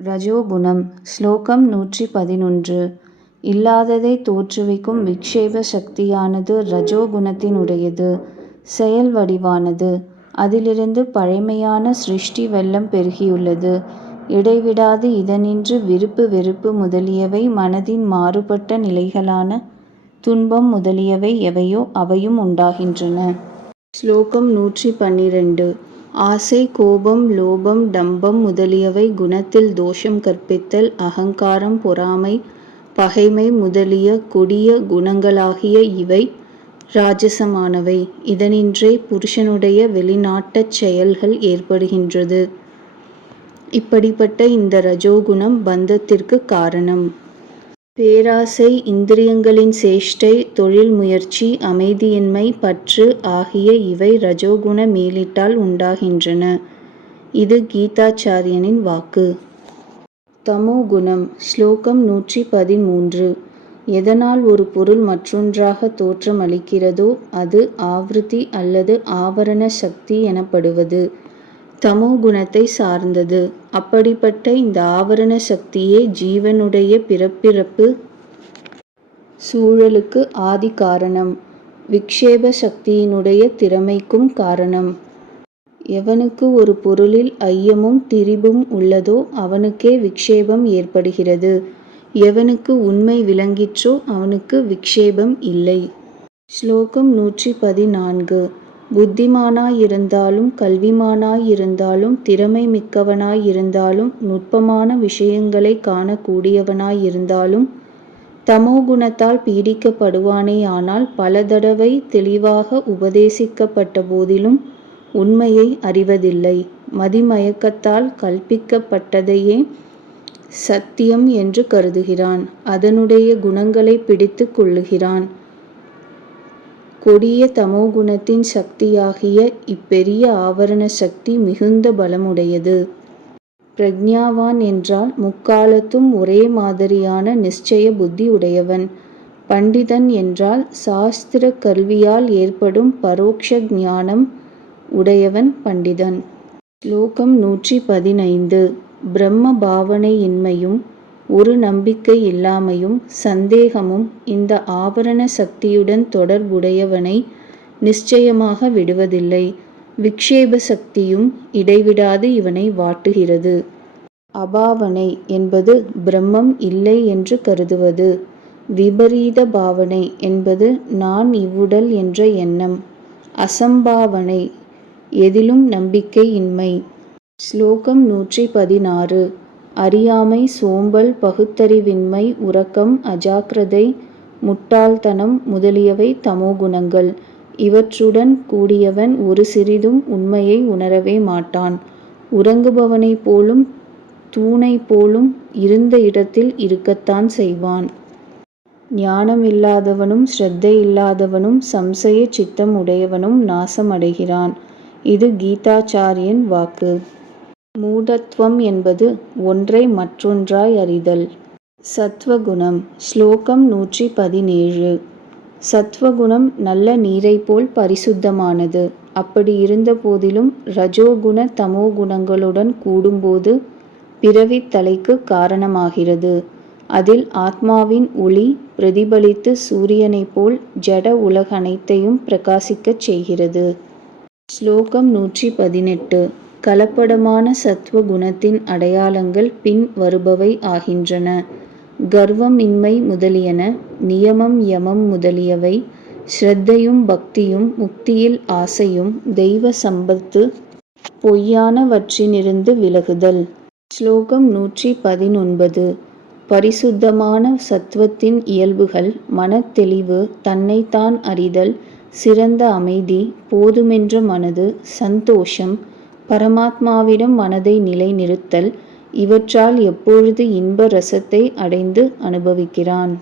ரஜோகுணம். ஸ்லோகம் 111. இல்லாததை தோற்றுவிக்கும் விக்ஷேப சக்தியானது ரஜோகுணத்தினுடையது. செயல் வடிவானது. அதிலிருந்து பழைமையான சிருஷ்டி வெள்ளம் பெருகியுள்ளது. இடைவிடாது இதனின்று விருப்பு வெறுப்பு முதலியவை மனதின் மாறுபட்ட நிலைகளான துன்பம் முதலியவை எவையோ அவையும் உண்டாகின்றன. ஸ்லோகம் 112. ஆசை, கோபம், லோபம், டம்பம் முதலியவை குணத்தில் தோஷம் கற்பித்தல், அகங்காரம், பொறாமை, பகைமை முதலிய கொடிய குணங்களாகிய இவை ராஜசமானவை. இதனின்றே புருஷனுடைய வெளிநாட்டச் செயல்கள் ஏற்படுகின்றது. இப்படிப்பட்ட இந்த ரஜோகுணம் பந்தத்திற்கு காரணம். பேராசை, இந்திரியங்களின் சேஷ்டை, தொழில் முயற்சி, அமைதியின்மை, பற்று ஆகிய இவை ரஜோகுண மேலிட்டால் உண்டாகின்றன. இது கீதாச்சாரியனின் வாக்கு. தமோகுணம். ஸ்லோகம் 113. எதனால் ஒரு பொருள் மற்றொன்றாக தோற்றம் அளிக்கிறதோ அது ஆவ்ருத்தி அல்லது ஆவரண சக்தி எனப்படுவது தமோகுணத்தை சார்ந்தது. அப்படிப்பட்ட இந்த ஆவரண சக்தியே ஜீவனுடைய பிறப்பிறப்பு சூழலுக்கு ஆதி காரணம். விக்ஷேப சக்தியினுடைய திறமைக்கும் காரணம். எவனுக்கு ஒரு பொருளில் ஐயமும் திரிபும் உள்ளதோ அவனுக்கே விக்ஷேபம் ஏற்படுகிறது. எவனுக்கு உண்மை விளங்கிற்றோ அவனுக்கு விக்ஷேபம் இல்லை. ஸ்லோகம் 114. புத்திமானாயிருந்தாலும் கல்விமானாயிருந்தாலும் திறமை மிக்கவனாயிருந்தாலும் நுட்பமான விஷயங்களை காணக்கூடியவனாயிருந்தாலும் தமோகுணத்தால் பீடிக்கப்படுவானேயானால் பல தடவை தெளிவாக உபதேசிக்கப்பட்ட போதிலும் உண்மையை அறிவதில்லை. மதிமயக்கத்தால் கல்பிக்கப்பட்டதையே சத்தியம் என்று கருதுகிறான். அதனுடைய குணங்களை பிடித்து கொள்ளுகிறான். கொடிய தமோகுணத்தின் சக்தியாகிய இப்பெரிய ஆவரண சக்தி மிகுந்த பலமுடையது. பிரக்ஞாவான் என்றால் முக்காலத்தும் ஒரே மாதிரியான நிச்சய புத்தி உடையவன். பண்டிதன் என்றால் சாஸ்திர கல்வியால் ஏற்படும் பரோக்ஷ ஞானம் உடையவன் பண்டிதன். ஸ்லோகம் 115. பிரம்ம பாவனையின்மையும் ஒரு நம்பிக்கை இல்லாமையும் சந்தேகமும் இந்த ஆவரண சக்தியுடன் தொடர்புடையவனை நிச்சயமாக விடுவதில்லை. விக்ஷேப சக்தியும் இடைவிடாது இவனை வாட்டுகிறது. அபாவனை என்பது பிரம்மம் இல்லை என்று கருதுவது. விபரீத பாவனை என்பது நான் இவ்வுடல் என்ற எண்ணம். அசம்பாவனை எதிலும் நம்பிக்கை இன்மை. ஸ்லோகம் 116. அறியாமை, சோம்பல், பகுத்தறிவின்மை, உறக்கம், அஜாக்கிரதை, முட்டாள்தனம் முதலியவை தமோகுணங்கள். இவற்றுடன் கூடியவன் ஒரு சிறிதும் உண்மையை உணரவே மாட்டான். உறங்குபவனைப் போலும் தூணைப் போலும் இருந்த இடத்தில் இருக்கத்தான் செய்வான். ஞானமில்லாதவனும் ஸ்ரத்தையில்லாதவனும் சம்சய சித்தம் உடையவனும் நாசமடைகிறான். இது கீதாச்சாரியன் வாக்கு. மூடத்துவம் என்பது ஒன்றை மற்றொன்றாய் அறிதல். சத்வகுணம். ஸ்லோகம் 117. சத்வகுணம் நல்ல நீரைப்போல் பரிசுத்தமானது. அப்படி இருந்த போதிலும் ரஜோகுண தமோகுணங்களுடன் கூடும்போது பிறவித் தலைக்கு காரணமாகிறது. அதில் ஆத்மாவின் ஒளி பிரதிபலித்து சூரியனைப் போல் ஜட உலகனைத்தையும் பிரகாசிக்கச் செய்கிறது. ஸ்லோகம் 118. கலப்படமான சத்துவ குணத்தின் அடையாளங்கள் பின் வருபவை ஆகின்றன. கர்வம், இன்மை முதலியன, நியமம், யமம் முதலியவை, ஸ்ரத்தையும் பக்தியும், முக்தியில் ஆசையும், தெய்வ சம்பத்து, பொய்யானவற்றினிருந்து விலகுதல். ஸ்லோகம் 119. பரிசுத்தமான சத்துவத்தின் இயல்புகள் மனத்தெளிவு, தன்னைத்தான் அறிதல், சிறந்த அமைதி, போதுமென்ற மனது, சந்தோஷம், பரமாத்மாவிடம் மனதை நிலைநிறுத்தல் இவற்றால் எப்பொழுது இன்ப ரசத்தை அடைந்து அனுபவிக்கிறான்.